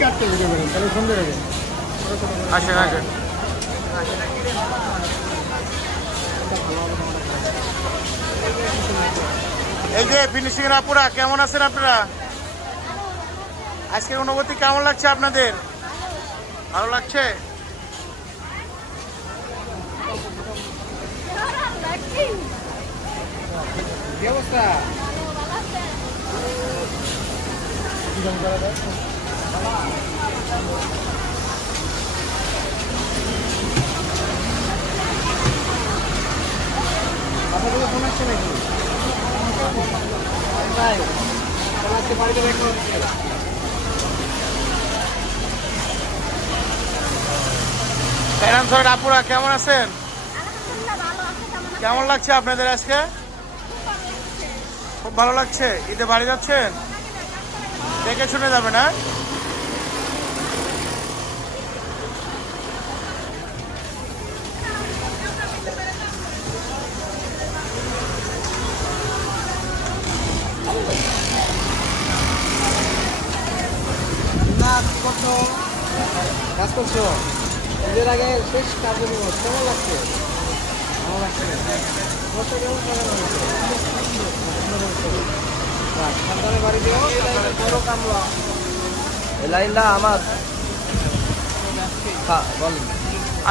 কাটতে ভিডিও করেন তাহলে সুন্দর হবে। আসেন আসেন। এই যে ফিনিশিং এর আপুরা কেমন আছেন আপনারা? আজকের অনুভূতি কেমন লাগছে আপনাদের? ভালো লাগছে? কি অবস্থা? আপনাদের ফোন আসছে নাকি? ভাই আজকে বাড়িতে দেখা হচ্ছে। আপুরা কেমন আছেন? কেমন লাগছে আপনাদের আজকে? খুব ভালো লাগছে। ঈদে বাড়ি যাচ্ছেন? দেখে শুনে যাবে না? কাজ করছো ঈদের আগে শেষ কার্যক্রম কেমন লাগছে? ভালো লাগছে। সন্তানের বাড়ি দিও বড় কামলা এই লাইনটা আমার।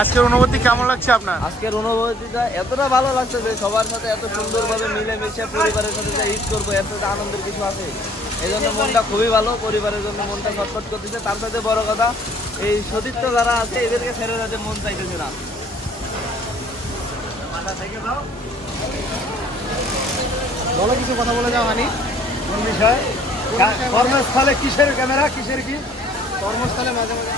আজকের অনুভূতি কেমন লাগছে আপনার? আজকের অনুভূতিটা এতটা ভালো লাগছে যে সবার সাথে এত সুন্দরভাবে মিলেমিশে পরিবারের সাথে যে ঈদ করবো, এত আনন্দের কিছু আছে। এই জন্য মনটা খুবই ভালো, পরিবারের জন্য মনটা ছটফট করতেছে। তার সাথে বড় কথা এই সতীর্থ যারা আছে এদেরকে ছেড়ে যাতে মন চাইতেছে না। বলো কিছু কথা বলে যাও হানি। কোন বিষয়? কর্মস্থলে কিসের ক্যামেরা, কিসের কি কর্মস্থলে মাঝে মাঝে